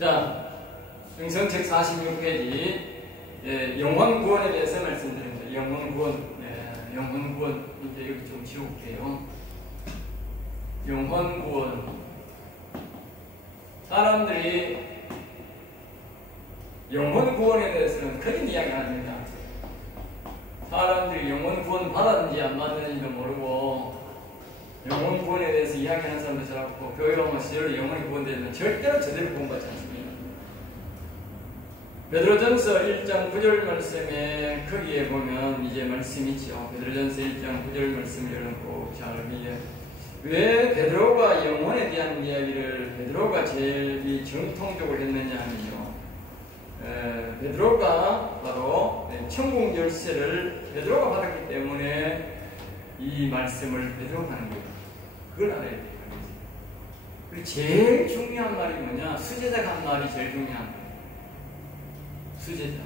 자, 영성책 46페이지 영혼 구원에 대해서 말씀드립니다. 영혼 구원, 영혼 구원 이제 여기 좀 지울게요. 영혼 구원. 사람들이 영혼 구원에 대해서는 그런 이야기를 합니다. 사람들이 영혼 구원 받았는지 안 받았는지도 모르고 영혼 구원에 대해서 이야기하는 사람도 저렇고 교회 오면 시절로 영혼이 구원되면 절대로 제대로 구원받지 않습니다. 베드로전서 1장 9절 말씀에 거기에 보면 이제 말씀이 있죠. 베드로전서 1장 9절 말씀을 열어놓고 잘 위에 왜 베드로가 영혼에 대한 이야기를 베드로가 제일 정통적으로 했느냐 하면요. 베드로가 바로 천국 열쇠를 베드로가 받았기 때문에 이 말씀을 베드로가 하는 거예요. 그걸 알아야 돼요. 그리고 제일 중요한 말이 뭐냐? 수제자가 한 말이 제일 중요한 거예요. 수제자.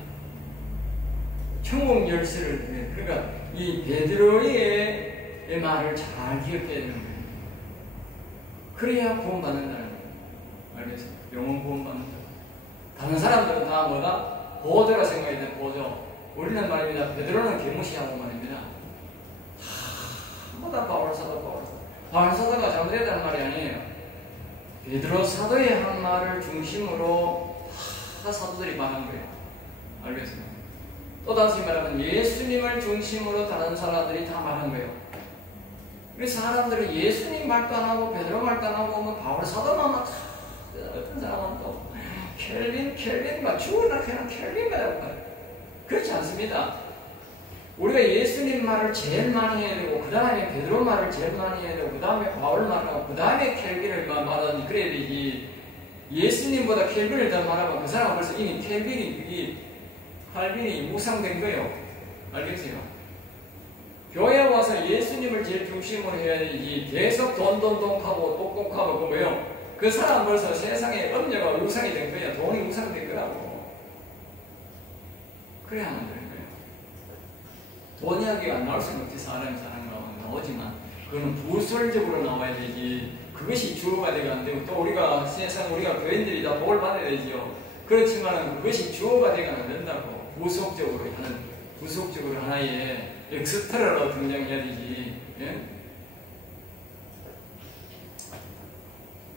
천국 열쇠를, 그러니까 이 베드로의 말을 잘 기억해야 되는 거예요. 그래야 구원받는다는 거예요. 알겠어요? 영혼 구원받는다. 다른 사람들은 다 뭐다? 보조라 생각이 돼, 보조. 우리는 말입니다. 베드로는 개무시하고 말입니다. 뭐다 바울사도. 바울사도가 잘못했다는 말이 아니에요. 베드로 사도의 한 말을 중심으로 다 사도들이 말한 거예요. 알겠습니다. 또 다시 말하면 예수님을 중심으로 다른 사람들이 다 말한 거예요. 그래서 사람들은 예수님 말도 안 하고 베드로 말도 안 하고 뭐 바울 사도만 막 어떤 사람은 또 켈빈과 죽으나 그냥 켈빈과 해볼까요? 그렇지 않습니다. 우리가 예수님 말을 제일 많이 해야 되고 그 다음에 베드로 말을 제일 많이 해야 되고 그 다음에 바울 말하고 그 다음에 켈빈을 말하니 그래야 되지. 예수님보다 켈빈을 더 말하면 그 사람은 벌써 이미 칼빈이 무상된 거예요. 알겠어요? 교회 와서 예수님을 제일 중심으로 해야 되지 계속 돈하고 똑똑하고 그 뭐요? 그 사람 벌써 세상에 음료가 우상이 된 거야. 돈이 우상된 거라고. 그래야 하는 거예요. 돈 이야기가 안 나올 수는 없지. 사람이 나오지만 그거는 부설적으로 나와야 되지. 그것이 주어가 되가 안 되고 또 우리가 교인들이 다 복을 받아야 되지요. 그렇지만 그것이 주어가 되가 안 된다고. 부속적으로 하나의 엑스트라로 등장해야 되지. 예?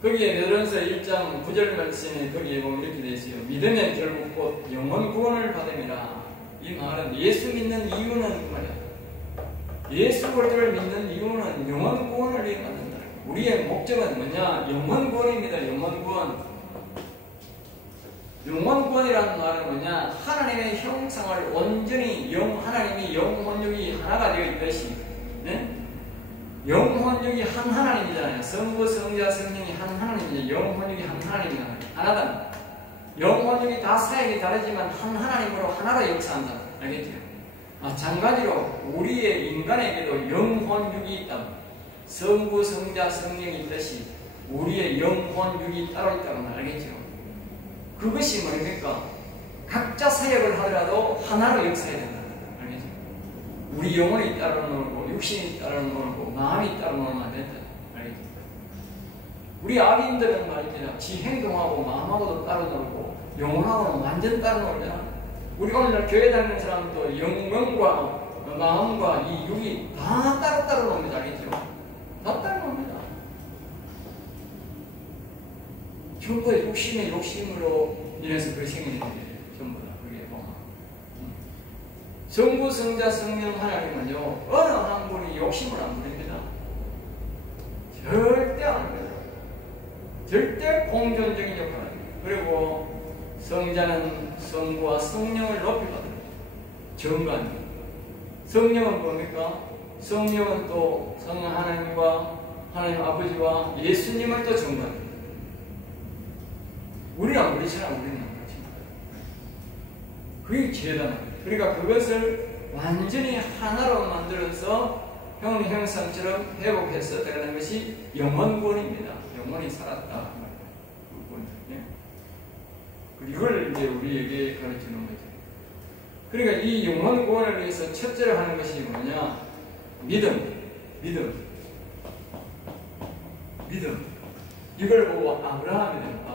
거기에 베드로전서 1장 9절 말씀에 거기에 보면 이렇게 되어 있어요. 믿으면 결국 곧 영혼 구원을 받음이라. 이 말은 예수 믿는 이유는 그 말이야. 예수 그리스도를 믿는 이유는 영혼 구원을 위해 받는다. 우리의 목적은 뭐냐? 영혼 구원입니다. 영혼 구원. 영혼 구원이라는 말은 뭐냐? 하나님의 형상을 온전히 하나님이 영혼육이 하나가 되어 있듯이, 네? 영혼육이 한 하나님이잖아요. 성부, 성자, 성령이 한 하나님이죠. 영혼육이 한 하나님이잖아요. 하나다. 영혼육이 다 사역이 다르지만 한 하나님으로 하나가 역사한다. 알겠죠? 마찬가지로 우리의 인간에게도 영혼육이 있다. 성부, 성자, 성령이 있듯이 우리의 영혼육이 따로 있다는 말 알겠죠? 그것이 뭡니까? 각자 사역을 하더라도 하나로 역사해야 된다. 알겠죠? 우리 영혼이 따로 놀고 육신이 따로 놀고 마음이 따로 놀면 안 된다. 알겠죠? 우리 아기인들은 말입니다. 지 행동하고 마음하고도 따로 놀고 영혼하고는 완전 따로 놀잖아. 우리 오늘날 교회 다니는 사람도 영혼과 마음과 이 육이 다 따로따로 놉니다. 알겠죠? 다 따로 놉니다. 전부 다 욕심의 욕심으로 인해서 그 생기는 거예요. 전부 다. 그게 보면. 성부, 성자, 성령 하나님은요, 어느 한 분이 욕심을 안 부립니다. 절대 안 합니다. 절대 공존적인 역할을 합니다. 그리고 성자는 성부와 성령을 높이 받습니다. 정관. 성령은 뭡니까? 성령은 또 성령 하나님과 하나님 아버지와 예수님을 또 정관합니다. 우리는 안 그렇잖아. 우리는 안 그렇잖아. 그게 대단합니다. 그러니까 그것을 완전히 하나로 만들어서 형상처럼 회복해서 들어가는 것이 영혼구원입니다. 영혼이 살았다. 이걸 이제 우리에게 가르치는 거죠. 그러니까 이 영혼구원을 위해서 첫째로 하는 것이 뭐냐? 믿음. 이걸 보고 아브라함이다.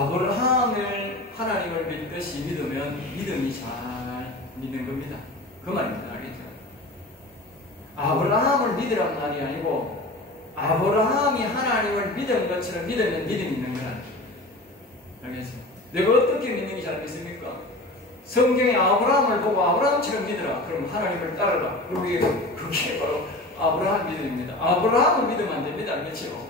아브라함을 하나님을 믿듯이 믿으면 믿음이 잘 믿는 겁니다. 그 말입니다. 알겠죠? 아브라함을 믿으란 말이 아니고 아브라함이 하나님을 믿은 것처럼 믿으면 믿음이 있는 거라. 알겠죠? 내가 어떻게 믿는 게 잘 믿습니까? 성경에 아브라함을 보고 아브라함처럼 믿으라. 그럼 하나님을 따르라. 그게 바로 아브라함 믿음입니다. 아브라함을 믿으면 안 됩니다. 알겠죠?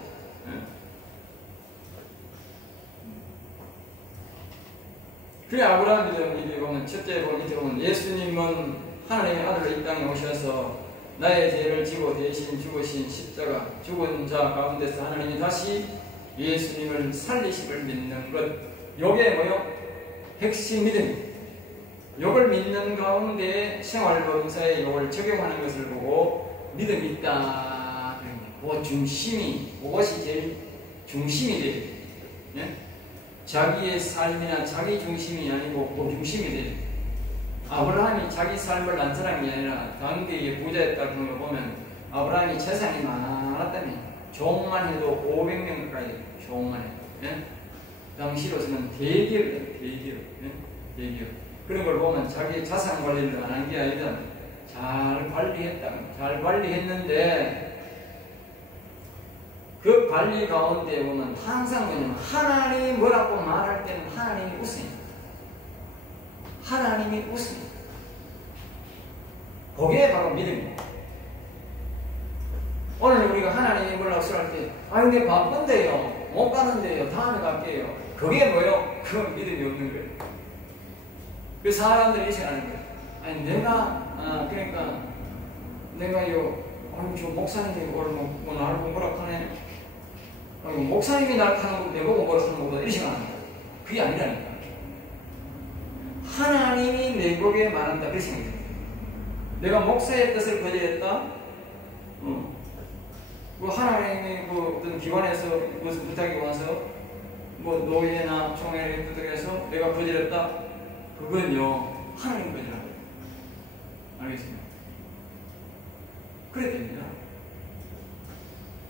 그래 아브라함 믿음이 보면 첫째 밑에 보면 예수님은 하나님의 아들로 이 땅에 오셔서 나의 죄를 지고 대신 죽으신 십자가 죽은 자 가운데서 하나님이 다시 예수님을 살리심을 믿는 것. 요게 뭐요? 핵심 믿음. 요걸 믿는 가운데 생활범사에 요걸 적용하는 것을 보고 믿음이 있다. 그 중심이 그것이 제일 중심이 돼요. 예? 자기의 삶이나 자기 중심이 아니고 그 중심이 돼요. 아브라함이 자기 삶을 난 사람이 아니라 당대의 부자였다는 걸 보면 아브라함이 재산이 많았다며 종만 해도 500명 가까이 종만 해도 예? 당시로서는 대기업이에요. 대기업. 예? 대기업. 그런 걸 보면 자기 자산 관리를 안 한 게 아니라 잘 관리했다. 잘 관리했는데 그 관리 가운데 보면 항상 뭐냐면 하나님이 뭐라고 말할 때는 하나님이 웃어요. 하나님이 웃어요. 그게 바로 믿음입니다. 오늘 우리가 하나님이 뭐라고 할 때 아유 내 바쁜데요. 못 가는데요. 다음에 갈게요. 그게 뭐요? 그건 믿음이 없는 거예요. 그 사람들이 이렇게 하는 거예요. 아니 그러니까 내가요 아니 저 목사님이 오늘 뭐 나를 뭐라 하네. 목사님이 나를 하는 거 내보고 뭐라 하는 것보다 이렇게 하는 거예요. 그게 아니라니까. 하나님이 내보게 말한다. 그렇게 생각해요. 내가 목사의 뜻을 거절했다. 하나님이 어떤 기관에서 무슨 부탁이 와서 노예나 총회를 부탁해서 내가 거절했다. 그건요 하나님 거절하는 거예요. 알겠습니까? 그래야 됩니다.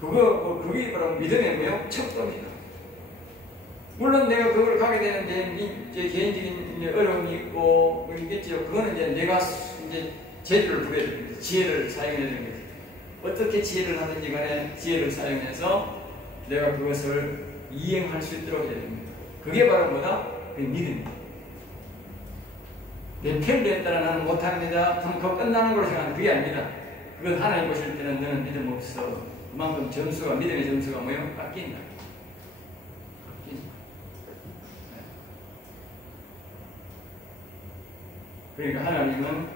그게 바로 믿음의 뭐요? 척도입니다. 물론 내가 그걸 가게 되는데 이제 개인적인 어려움이 있고 있겠죠. 그거는 이제 내가 이제 재주를 부려야 됩니다. 지혜를 사용해야 되는 거죠. 어떻게 지혜를 하든지 간에 지혜를 사용해서 내가 그것을 이행할 수 있도록 해야 됩니다. 그게 바로 뭐다? 그 믿음입니다. 내 편리에 따라 나는 못합니다. 그럼 그거 끝나는 걸로 생각하는 그게 아닙니다. 그건 하나님 보실 때는 너는 믿음 없어. 그만큼 점수가 믿음의 점수가 뭐예요? 깎인다. 그러니까 하나님은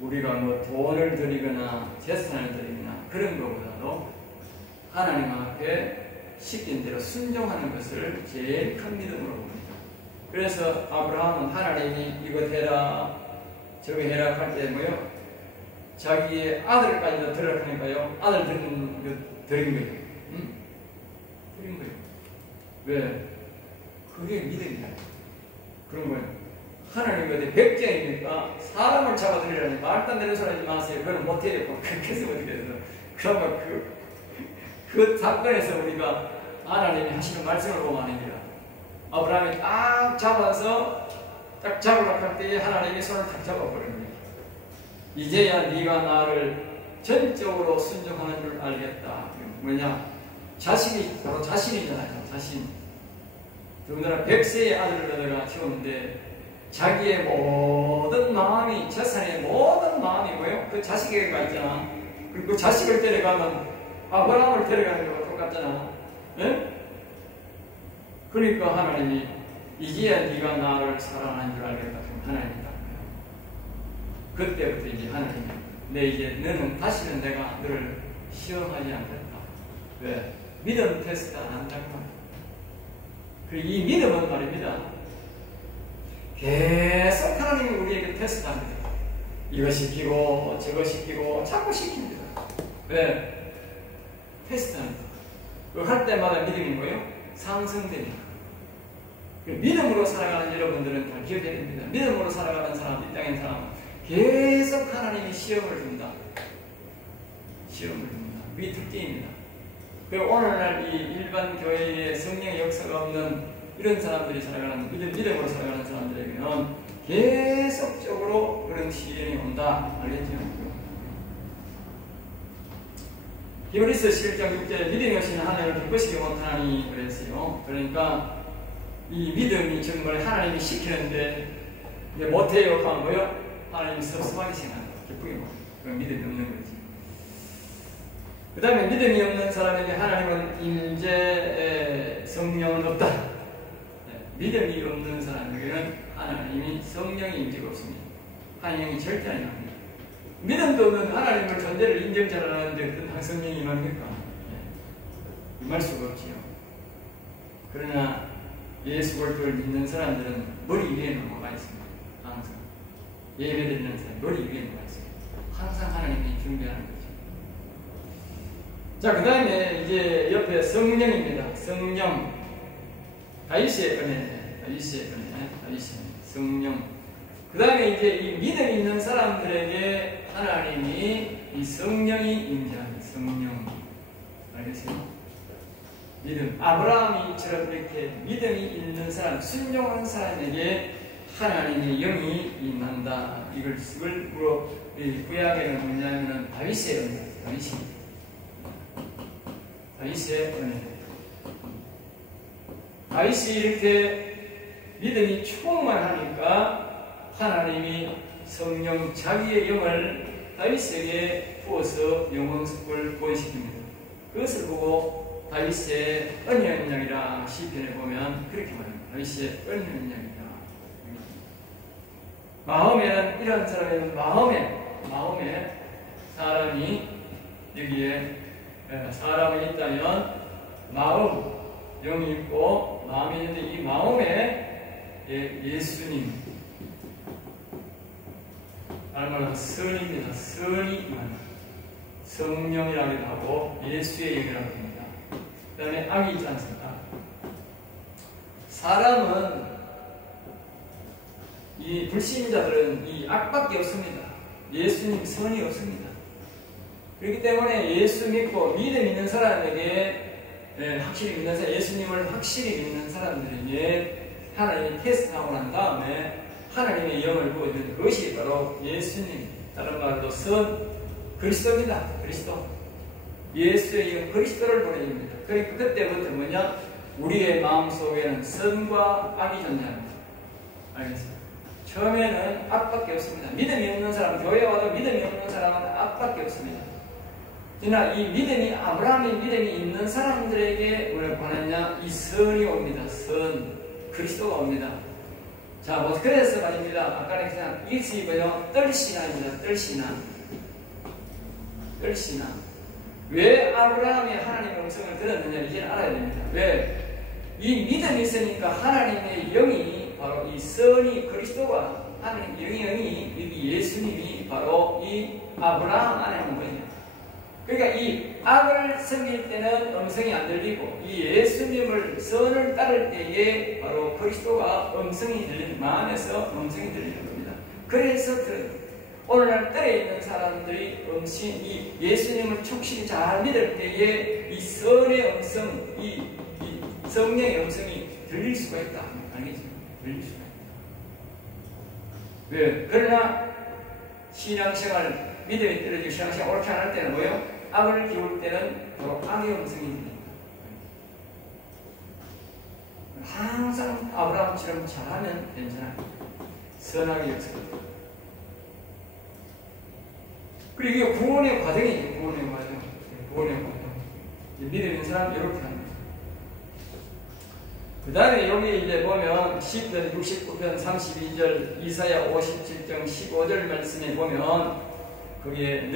우리가 돈을 드리거나 재산을 드리거나 그런 것보다도 하나님 앞에 시킨 대로 순종하는 것을 제일 큰 믿음으로 봅니다. 그래서 아브라함은 하나님이 이거 해라 저거 해라 할 때 뭐요? 자기의 아들까지도 드리라 하니까요. 아들 드린 거예요. 드린 거예요. 왜? 그게 믿음이야. 그런 거예요. 하나님이 어디 백제입니까? 사람을 잡아드리라니 말도 안 되는 소리 하지 마세요. 그건 못해요. 그렇게 해서 어떻게 해서. 그러면 그 사건에서 우리가 하나님이 하시는 말씀을 보면 아닙니다. 아브라함이 딱 잡아서 딱 잡으려고 할 때에 하나님이 손을 딱 잡아버립니다. 이제야 네가 나를 전적으로 순종하는 줄 알겠다. 뭐냐? 자식이 바로 자신이잖아요. 자신. 더군다나 100세의 아들을 내가 키웠는데 자기의 모든 마음이 재산의 모든 마음이 뭐예요? 그 자식에게가 있잖아. 그리고 그 자식을 데려가면 아브라함을 데려가는 거랑 똑같잖아. 네? 그러니까 하나님이 이제야 네가 나를 사랑하는 줄 알겠다. 하나님이다. 그때부터 이제 하나님이 이제 너는 다시는 내가 너를 시험하지 않겠다. 왜? 믿음 테스트 안 한다고 말이야. 그리고 이 믿음은 말입니다. 계속 하나님이 우리에게 테스트합니다. 이거 시키고 저거 시키고 자꾸 시킵니다. 왜? 테스트합니다. 그거 할 때마다 믿음이 뭐예요? 상승됩니다. 믿음으로 살아가는 여러분들은 다 기억해야 됩니다. 믿음으로 살아가는 사람, 이 땅의 사람 계속 하나님이 시험을 줍니다. 시험을 줍니다. 그게 특징입니다. 그리고 오늘날 이 일반 교회에 성령의 역사가 없는 이런 사람들이 살아가는, 믿음으로 살아가는 사람들에게는 계속적으로 그런 시련이 온다. 알겠죠? 히브리서 11장 6절에 믿음이 없이는 하나님을 기쁘시게 못하나니 그랬어요. 그러니까 이 믿음이 정말 하나님이 시키는데 이제 못해요 하면 뭐요? 하나님이 섭섭하게 생각한다. 기쁘게 못해. 그건 믿음이 없는 거지. 그 다음에 믿음이 없는 사람에게 하나님은 임재 성령은 없다. 믿음이 없는 사람에게는 하나님이 성령의 임재가 없습니다. 하나님이 절대 아닙니다. 믿음도 없는 하나님을 존재를 인정잘 안 하는데 어떤 성령이 임합니까? 임할 수가 없지요. 그러나 예수 그리스도를 믿는 사람들은 머리 위에는 뭐가 있습니다. 항상 예배드리는 사람 머리 위에 뭐가 있습니다. 항상 하나님이 준비하는 거죠. 자, 그 다음에 이제 옆에 성령입니다. 성령, 다윗의 은혜, 성령. 그 다음에 이제 이 믿음 있는 사람들에게 하나님이 이 성령이 임재하는 성령. 알겠어요? 믿음. 아브라함이처럼 이렇게 믿음이 있는 사람, 순종하는 사람에게 하나님의 영이 임한다. 이걸 구약에는 뭐냐면은 다윗의 은혜. 다윗의 은혜. 다윗이 이렇게 믿음이 충만하니까 하나님이 성령 자기의 영을 다윗에게 부어서 영혼을 구원시킵니다. 그것을 보고 다윗의 언약이라 시편에 보면 그렇게 말합니다. 다윗의 언약이라. 마음에는 이런 사람의 마음에 사람이 여기에 사람이 있다면 마음, 영이 있고 마음이 있는데 이 마음에 예수님 말하면 선입니다. 선이 성령이라기도 하고 예수의 영이라고 합니다. 그 다음에 악이 있지 않습니까? 사람은 이 불신자들은 이 악밖에 없습니다. 예수님 선이 없습니다. 그렇기 때문에 예수 믿고 믿음 있는 사람에게 확실히 믿는 사람, 예수님을 확실히 믿는 사람들에게 하나님이 테스트하고 난 다음에 하나님의 영을 부어주는 그것이 바로 예수님, 다른 말로 그리스도입니다. 그리스도. 예수의 영 그리스도를 보내줍니다. 그러니까 그때부터 뭐냐? 우리의 마음속에는 선과 악이 존재합니다. 알겠어요? 처음에는 악밖에 없습니다. 믿음이 없는 사람, 교회 와도 믿음이 없는 사람은 악밖에 없습니다. 그러나 이 믿음이, 아브라함의 믿음이 있는 사람들에게 뭐라고 하느냐? 이 선이 옵니다. 그리스도가 옵니다. 자, 그래서 말입니다. 아까는 그냥 이것이 뭐요? 뜰신앙입니다. 뜰신앙. 왜 아브라함이 하나님의 음성을 들었느냐? 이제 알아야 됩니다. 왜? 이 믿음이 있으니까 하나님의 영이 바로 이 선이 그리스도가 하나님의 영이 여기 예수님이 바로 이 아브라함 안에 있는 거예요. 그러니까 이 악을 섬길 때는 음성이 안 들리고 이 예수님을 선을 따를 때에 바로 그리스도가 음성이 들리는, 마음에서 음성이 들리는 겁니다. 그래서 오늘날 뜰에 있는 사람들이 이 예수님을 충실히 잘 믿을 때에 이 선의 음성, 이 성령의 음성이 들릴 수가 있다. 알겠죠? 들릴 수가 있다. 왜? 그러나 신앙생활, 믿음이 떨어지고 신앙생활 옳게 안 할 때는 뭐예요? 악을 기울 때는 바로 악의 음성이 들립니다. 항상 아브라함처럼 잘하면 괜찮아요. 선하게 역사합니다. 그리고 이게 구원의 과정이에요. 구원의 과정. 믿음 있는 사람 이렇게 합니다. 그 다음에 여기 이제 보면 시편 69편 32절, 이사야 57장 15절 말씀에 보면 거기에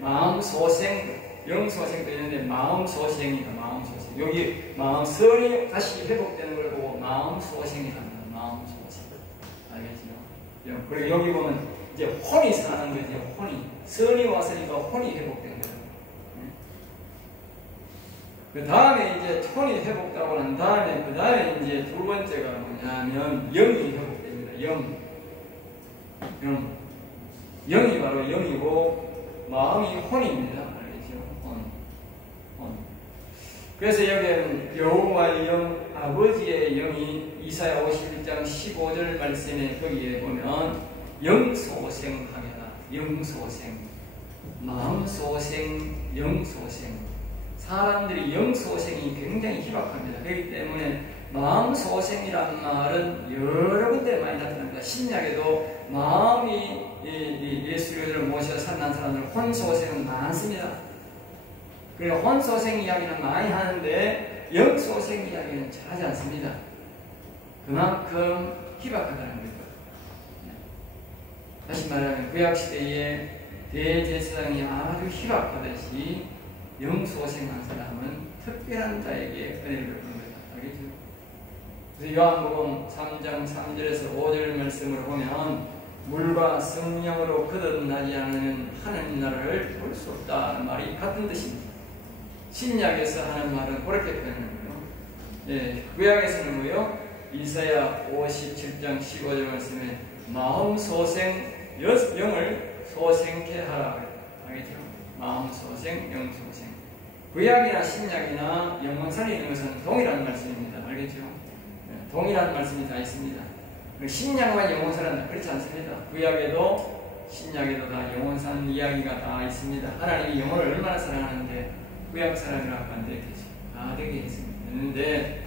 마음 소생, 영 소생도 있는데 마음 소생이다. 마음 소생. 여기 마음 선이 다시 회복되는 걸 보고 마음 소생이란다. 마음 소생. 알겠죠? 그리고 여기 보면 이제 혼이 사는 거죠. 혼이. 선이 왔으니까 혼이 회복된 거예요. 그 다음에 이제 혼이 회복되고 난 다음에 그 다음에 이제 두 번째가 뭐냐면 영이 회복됩니다. 영이 바로 영이고 마음이 혼입니다. 알겠죠? 혼. 그래서 여기에는 여호와의 영, 아버지의 영이 이사야 51장 15절 말씀에 거기에 보면 영소생하게라. 영소생, 마음소생, 영소생. 사람들이 영소생이 굉장히 희박합니다. 그렇기 때문에 마음소생이라는 말은 여러 군데 많이 나타납니다. 신약에도 마음이 예수 그리스도를 모셔 살아난 사람들 혼소생은 많습니다. 그리고 혼소생 이야기는 많이 하는데 영소생 이야기는 잘 하지 않습니다. 그만큼 희박하다는 거죠. 다시 말하면 구약시대에 대제사장이 아주 희박하듯이 영소생한 사람은 특별한 자에게 은혜를 베푸는 거다. 알겠죠? 그래서 요한복음 3장 3절에서 5절 말씀을 보면 물과 성령으로 거듭나지 않으면 하나님 나라를 볼 수 없다는 말이 같은 뜻입니다. 신약에서 하는 말은 그렇게 표현하는 거예요. 예, 구약에서는 뭐요? 이사야 57장 15절 말씀에 마음 소생, 영을 소생케 하라. 알겠죠? 마음 소생, 영 소생. 구약이나 신약이나 영원산에 있는 것은 동일한 말씀입니다. 알겠죠? 예, 동일한 말씀이 다 있습니다. 신약과 영원산은 그렇지 않습니다. 구약에도 신약에도 다 영원산 이야기가 다 있습니다. 하나님이 영혼을 얼마나 사랑하는데 구약 사람이라고 안 되겠지. 다 되게 했는데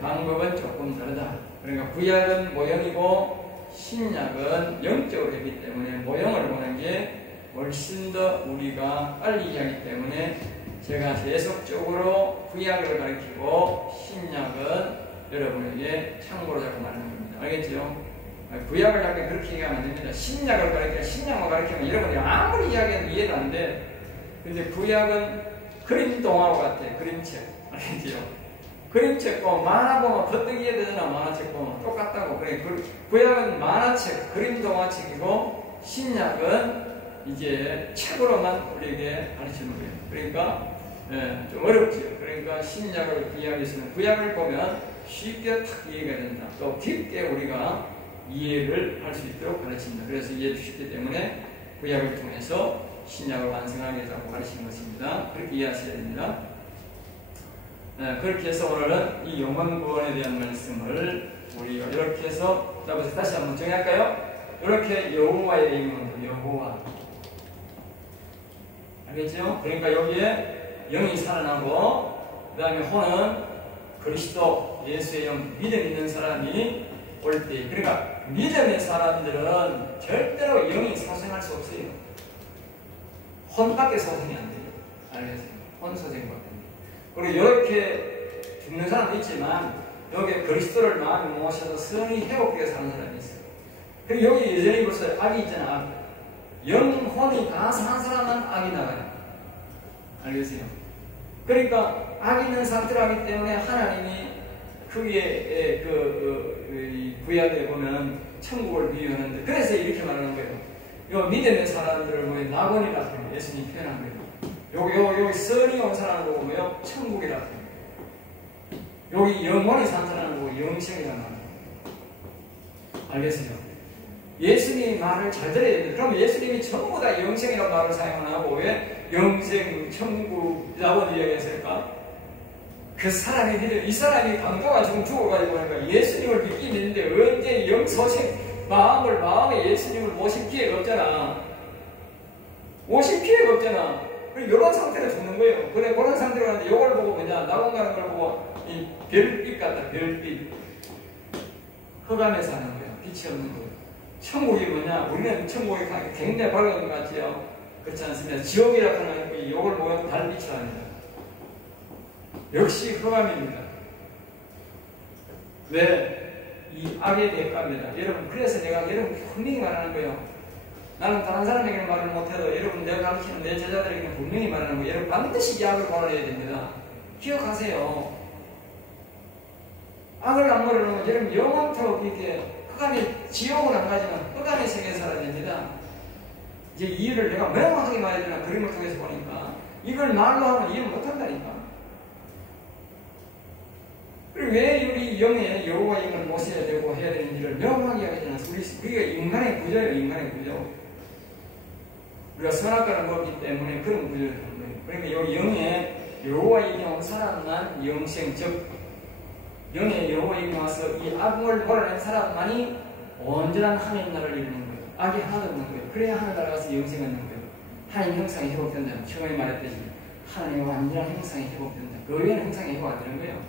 방법은 조금 다르다. 그러니까 구약은 모형이고 신약은 영적으로 했기 때문에 모형을 보는 게 훨씬 더 우리가 빨리 이해하기 때문에 제가 계속적으로 구약을 가르치고 신약은 여러분에게 참고로 자꾸 말하는 겁니다. 알겠죠? 구약을 자꾸 그렇게 얘기하면 안 됩니다. 신약을 가르치면 신약만 가르치면 여러분이 아무리 이야기해도 이해도 안 돼. 근데 구약은 그림 동화와 같아. 그림책. 알겠죠? 그림책 보면 만화 보면 버뜩 이해되잖아. 만화책 보면 똑같다고. 그래. 구약은 만화책, 그림 동화책이고 신약은 이제 책으로만 우리에게 가르치는 거예요. 그러니까 좀 어렵죠. 그러니까 신약을 구약에서는 구약을 보면 쉽게 탁 이해가 된다. 또 깊게 우리가 이해를 할 수 있도록 가르칩니다. 그래서 이해도 쉽기 때문에 구약을 통해서 신약을 완성하게 해서 가르치는 것입니다. 그렇게 이해하셔야 됩니다. 그렇게 해서 오늘은 이 영원 구원에 대한 말씀을 우리가 이렇게 해서 다시 한번 정리할까요? 이렇게 여호와의 이름은 여호와. 알겠죠? 그러니까 여기에 영이 살아나고 그 다음에 혼은 그리스도 예수의 영, 믿음 있는 사람이 올 때, 그러니까 믿음의 사람들은 절대로 영이 사생할 수 없어요. 혼밖에 소생이 안 돼요. 알겠어요? 혼소생밖에 안 돼요. 그리고 이렇게 죽는 사람도 있지만 여기에 그리스도를 마음에 모셔서 선이 회복되게 사는 사람이 있어요. 그리고 여기 예전에 벌써 악이 있잖아. 악. 영혼이 다 사는 사람은 악이 나가요. 알겠어요? 그러니까 악 있는 상태로 하기 때문에 하나님이 그 위에 구약에 보면 천국을 비유하는데 그래서 이렇게 말하는 거예요. 요 믿음의 사람들을 뭐 낙원이라 합니다. 예수님이 표현한 거예요. 여기 선이 온 사람을 보고 뭐요? 천국이라 합니다. 여기 영원히 산 사람을 보고 영생이라 합니다. 알겠어요? 예수님이 말을 잘 들어야 됩니다. 그럼 예수님이 전부 다 영생이라는 말을 사용 안 하고 왜 영생, 천국, 낙원 이야기했을까? 그 사람이 이 사람이 강도가 지금 죽어가지고 그러니까 예수님을 믿긴 있는데 언제 영소생 마음에 예수님을 모실 기회가 없잖아. 모실 기회가 없잖아. 이런 상태로 죽는 거예요. 그래, 그런 상태로 하는데 이걸 보고 뭐냐, 낙원 가는 걸 보고 이 별빛 같다, 별빛. 흑암에 사는 거예요. 빛이 없는 거예요. 천국이 뭐냐, 우리는 천국이 굉장히 밝은 것 같지요. 그렇지 않습니다. 지옥이라 하는 거 이걸 보면 달빛이 아니다. 역시 흑암입니다. 왜? 이 악의 대가입니다. 여러분, 그래서 내가 여러분 분명히 말하는 거예요. 나는 다른 사람에게는 말을 못해도 여러분 내가 가르치는 내 제자들에게는 분명히 말하는 거예요. 여러분 반드시 이 악을 걸어내야 됩니다. 기억하세요. 악을 안 걸어내면 여러분 영원토록 이렇게 흑암이 지옥은 안 가지만 흑암의 세계에 살아야 됩니다. 이제 이유를 내가 명확하게 말해야 되나 그림을 통해서 보니까 이걸 말로 하면 이해를 못한다니까. 그리고 왜 우리 영에 여호와 영을 모셔야 되고 해야 되는지를 명확하게 하잖아요. 우리가 인간의 구조예요. 인간의 구조. 우리가 선악과를 먹기 때문에 그런 구조를 하는 거예요. 그러니까 이 영에 여호와의 영 사람만 영생, 즉 영의 여호와의 영 와서 이 악을 몰아낸 사람만이 온전한 하나님 나라를 이루는 거예요. 악이 하나도 없는 거예요. 그래야 하늘나라 가서 영생을 얻는 거예요. 하나님 형상이 회복된다. 처음에 말했듯이 하나님의 완전한 형상이 회복된다. 그 외에는 형상이 회복 안 되는 거예요.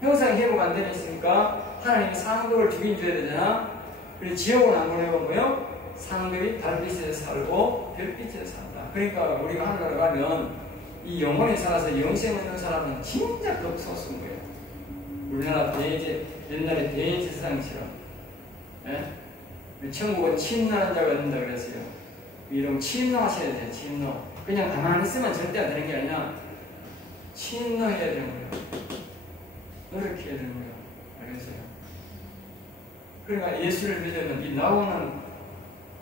형상이 회복 안 되는 있으니까 하나님이 상급을 주긴 줘야 되잖아. 그래서 지옥은 안 보내고 뭐요? 상급이 달빛에서 살고 별빛에서 산다. 그러니까 우리가 하늘나라 가면 이 영혼이 살아서 영생 얻는 사람은 진짜 극소수인 거예요. 우리나라 옛날에 대제사장처럼, 예? 천국은 침노하는 자가 얻는다 그랬어요. 이런 침노하셔야 돼요. 침노. 그냥 가만히 있으면 절대 안 되는 게 아니라 침노해야 되는 거예요. 노력해야 되는 거예요. 알겠어요? 그러니까 예수를 믿으면 이 나오는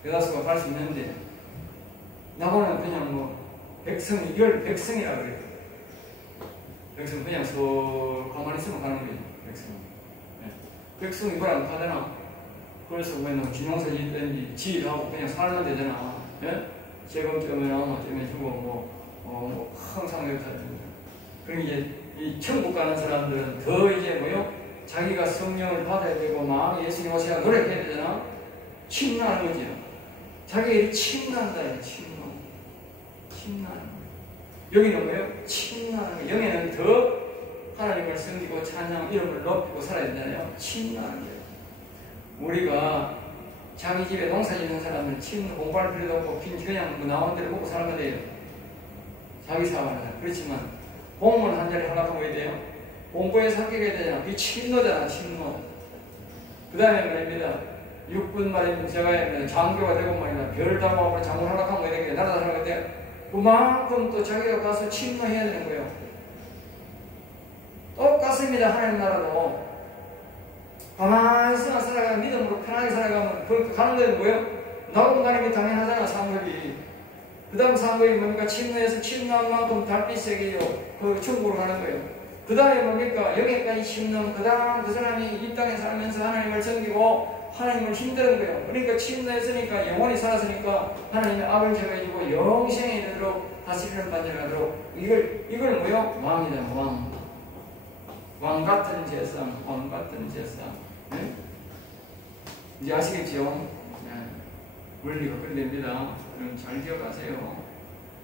대다수가 갈 수 있는데, 나오는 그냥 뭐 백성이, 이걸 백성이라고 그래요. 백성 그냥 가만히 있으면 가는 거예요. 백성. 네. 백성이 뭐라고 하잖아. 그래서 뭐 진홍선 있든지 지휘하고 그냥 살면 되잖아. 예? 세금 때문에 주고 항상 이렇게 하잖아요. 그럼 이제 이 천국 가는 사람들은 더 이제 뭐요? 자기가 성령을 받아야 되고 마음에 예수님 오셔야 노력해야 되잖아. 침노하는 거죠. 자기가 침노한다. 침노하는 거예요. 여기는 뭐예요? 침노하는 거예요. 영에는 더 하나님을 섬기고 찬양 이름을 높이고 살아야 되잖아요. 침노하는 거예요. 우리가 자기 집에 농사 짓는 사람은 침노 공부할 필요도 없고 그냥 나온 대로 먹고 살면 돼요. 자기 사업하는 사람. 그렇지만 공무원 한 자리 하려고 해야 돼요. 공부해서 합격해야 되잖아. 그게 침노잖아. 침노. 그 다음에 말입니다. 육군 말입니다. 제가 장교가 되고 말이다. 별다고 장군 하려고 하면 되게 나라다 하는 건데 그만큼 또 자기가 가서 침노해야 되는 거예요. 똑같습니다. 하나님 나라도 가만히 살아가 믿음으로 편하게 살아가면 그 가는 데는 뭐예요? 나오고 가는 게 당연하잖아. 상급이. 그 다음 상급이 뭡니까? 침노해서 침노한 만큼 달빛색이요. 그 천국으로 가는 거예요. 그 다음에 뭡니까? 여기까지 침노하면 그 다음 그 사람이 이 땅에 살면서 하나님을 섬기고 하나님을 힘드는 거예요. 그러니까 침노했으니까 영원히 살았으니까 하나님의 악을 제거해주고 영생에 이르도록 다스리는 반전을 가도록 이걸 뭐요? 왕이다. 왕 같은 제상. 네? 이제 아시겠죠? 네. 원리가 그렇답니다. 여러분 잘 기억하세요.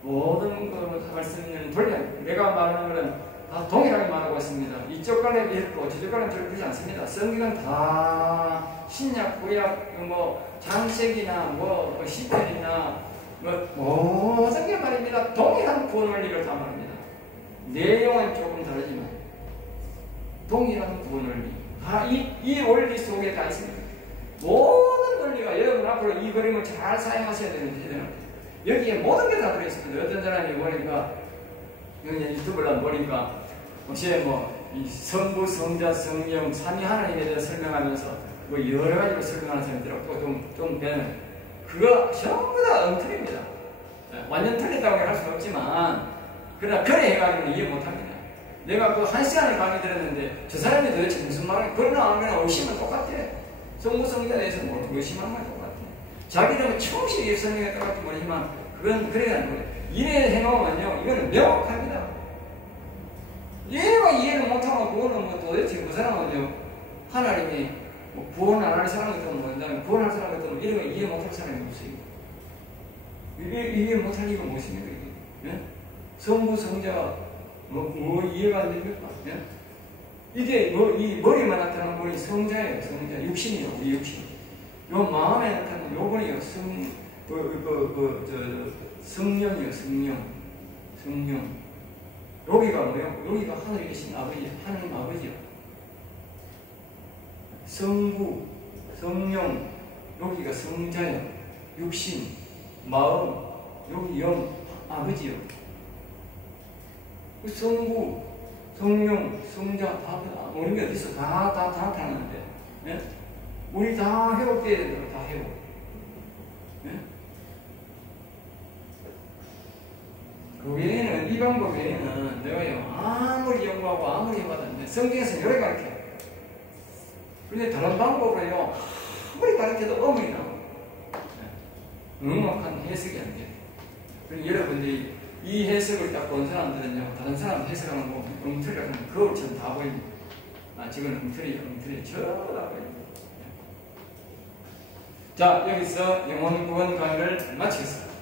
모든 그 말씀을 돌려. 내가 말하는 것은 다 동일하게 말하고 있습니다. 이쪽 관련 이렇고 저쪽 관련 저렇게 되지 않습니다. 성경은 다 신약, 구약, 장세기나 시편이나 모든 게 말입니다. 동일한 구원 원리를 다 말합니다. 내용은 조금 다르지만 동일한 구원 원리. 이 원리 속에 다 있습니다. 모든 원리가 여러분 앞으로 이 그림을 잘 사용하셔야 되는데 여기에 모든 게 다 들어있습니다. 어떤 사람이 보니까 유튜브를 보니까 이 성부, 성자, 성령, 삼위 하나님에 대해서 설명하면서 여러 가지로 설명하는 사람들하고 좀 배는 그거 전부 다 엉터리입니다. 완전 틀렸다고 할 수는 없지만 그러나 그래 해가지고 이해 못합니다. 내가 그 1시간을 강의 들었는데 저 사람이 도대체 무슨 말을 그러나 안 그러나 의심은 똑같아. 성부, 성자에 대해서 의심하는 건 똑같아. 자기들은 충실히 설명에 똑같이 모르지만 그건 그래야 하는 거예요. 이래 해놓으면요 이거는 명확합니다. 얘가 이해를 못하고 그거는 도대체 그 사람은요 하나님이 구원 안 할 사람 같으면 그다음에 구원할 사람 같으면 이런 거 이해 못할 사람이 없어요. 이해 못할 이유가 무엇입니까? 예? 성부, 성자 이해가 안 됩니까? 예? 이게 이 머리만 나타나는 분이 성자예요. 성자 육신이요. 우리 육신. 요 마음에 나타나는 요분이요. 성령이요. 성령. 여기가 뭐요? 여기가 하늘에 계신 아버지, 하나님 아버지요. 성부, 성령, 여기가 성자요. 육신, 마음, 여기 영, 아버지요. 성부, 성령, 성자 다 오는 게 어디 있어? 다 나타나는데, 예? 우리 다 회복돼야 된다고 다 회복. 예? 그 외에는 이 방법 외에는 내가요 아무리 연구하고 아무리 해봤는데 성경에서 이렇게 가르쳐. 그런데 다른 방법으로요 아무리 가르쳐도 어물이 나와. 명확한 해석이 안 돼. 그래서 여러분들이 이 해석을 딱 본 사람들은요, 다른 사람 해석하는 거 엉터리가 그냥 거울처럼 다 보입니다. 아, 지금 엉터리, 저다 보입니다. 자, 여기서 영혼 구원 강의를 마치겠습니다.